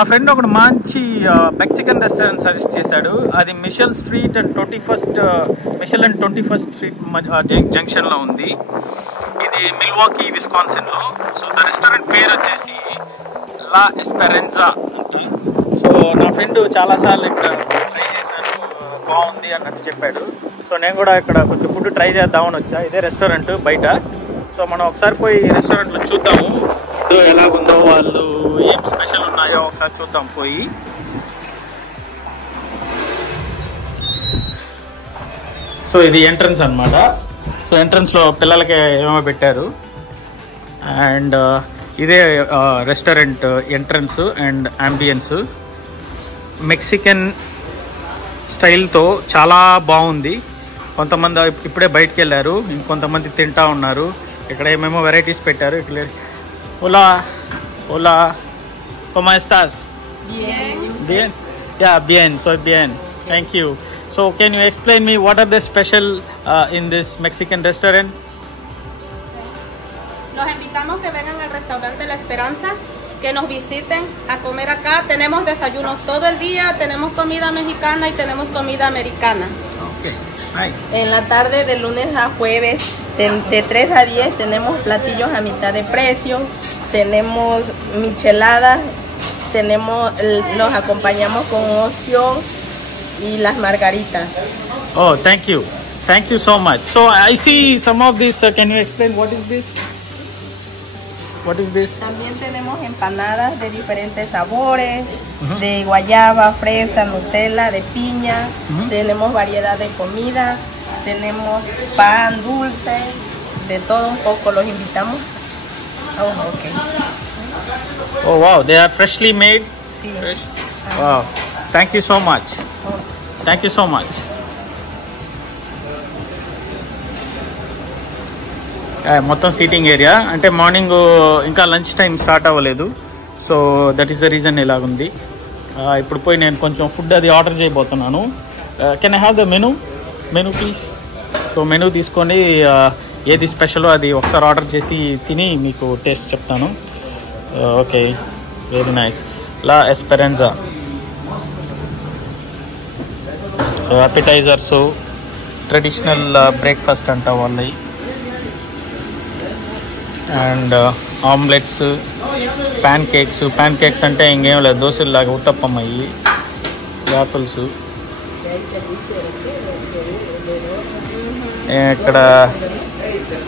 నా ఫ్రెండ్ ఒకడు మంచి మెక్సికన్ రెస్టారెంట్ సజెస్ట్ చేశాడు. అది Mitchell street and 21st street జంక్షన్లో ఉంది. ఇది మిల్వాకీ విస్కాన్సిన్లో. సో ద రెస్టారెంట్ పేరు వచ్చేసి లా ఎస్పెరెన్జా అంట. సో నా ఫ్రెండ్ చాలాసార్లు ఇక్కడ ట్రై చేశాను, బాగుంది అన్నట్టు చెప్పాడు. సో నేను కూడా ఇక్కడ కొంచెం ఫుడ్ ట్రై చేద్దామని వచ్చా. ఇదే రెస్టారెంట్ బయట. సో మనం ఒకసారి పోయి రెస్టారెంట్లో చూద్దాము ఎలాగుందో, వాళ్ళు ఏం స్పెషల్ ఉన్నాయో ఒకసారి చూద్దాం పోయి. సో ఇది ఎంట్రన్స్ అన్నమాట. సో ఎంట్రన్స్లో పిల్లలకి ఏమో పెట్టారు. అండ్ ఇదే restaurant entrance and ambience. Mexican స్టైల్తో చాలా బాగుంది. కొంతమంది ఇప్పుడే బయటకు వెళ్ళారు, ఇంకొంతమంది తింటా ఉన్నారు. ఇక్కడ ఏమేమో వెరైటీస్ పెట్టారు. Hola, hola, ¿cómo estás? Bien. Bien? Yeah, bien, soy bien. Thank you. So, can you explain me what are the special in this Mexican restaurant? Los invitamos que vengan al restaurante La Esperanza, que nos visiten a comer acá. Tenemos desayunos todo el día, tenemos comida mexicana y tenemos comida americana. Okay, nice. En la tarde de lunes a jueves de 3 a 10 tenemos platillos a mitad de precio, tenemos micheladas, los acompañamos con opción y las margaritas. Oh, thank you. Thank you so much. So I see some of this. Can you explain what is this? What is this? También tenemos empanadas de diferentes sabores, de guayaba, fresa, Nutella, de piña. Tenemos variedad de comida, tenemos pan, dulce, de todo un poco. Los invitamos. Oh, okay. Oh wow, they are freshly made. Sí. Fresh. Wow. Thank you so much. Thank you so much. మొత్తం seating area. అంటే morning ఇంకా lunch time start అవ్వలేదు. So that is the reason ఇలాగుంది. ఇప్పుడు పోయి నేను కొంచెం food అది ఆర్డర్ చేయబోతున్నాను. Can I have the menu please? So menu తీసుకొని ఏది స్పెషలో అది ఒకసారి ఆర్డర్ చేసి తిని మీకు టేస్ట్ చెప్తాను. Okay, very nice. La Esperanza. So appetisers, traditional breakfast అంట వాళ్ళవి. అండ్ ఆమ్లెట్స్, ప్యాన్ కేక్స్ అంటే ఇంకేం లేదు, దోశలాగా ఉత్తప్పం అయ్యి, యాపిల్స్. ఇక్కడ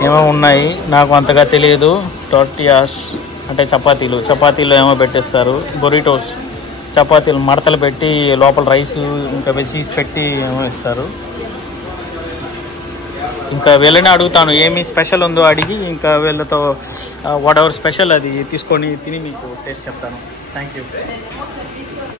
ఏమో ఉన్నాయి, నాకు అంతగా తెలియదు. టోర్టియాస్ అంటే చపాతీలు ఏమో పెట్టేస్తారు. బొరిటోస్, చపాతీలు మడతలు పెట్టి లోపల రైస్ ఇంకా వెజీస్ పెట్టి ఏమో ఇస్తారు. ఇంకా వీళ్ళని అడుగుతాను ఏమి స్పెషల్ ఉందో అడిగి, ఇంకా వీళ్ళతో వాట్ ఎవర్ స్పెషల్ అది తీసుకొని తిని మీకు టేస్ట్ చెప్తాను. Thank you.